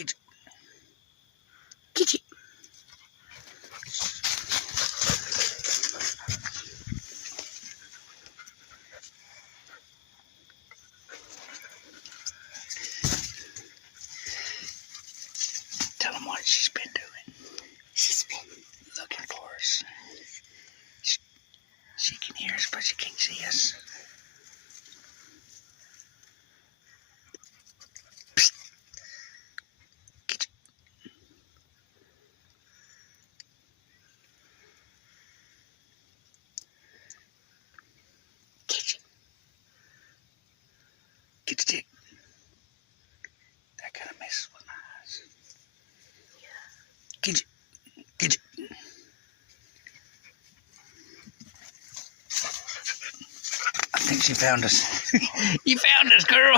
Get you. Get you. Tell them what she's been doing. She's been Looking for us. She can hear us, but she can't see us. Psst. Get you. Get you. Get the dick. That kind of messes with my eyes. Get you. Get you. I think she found us. You found us, girl.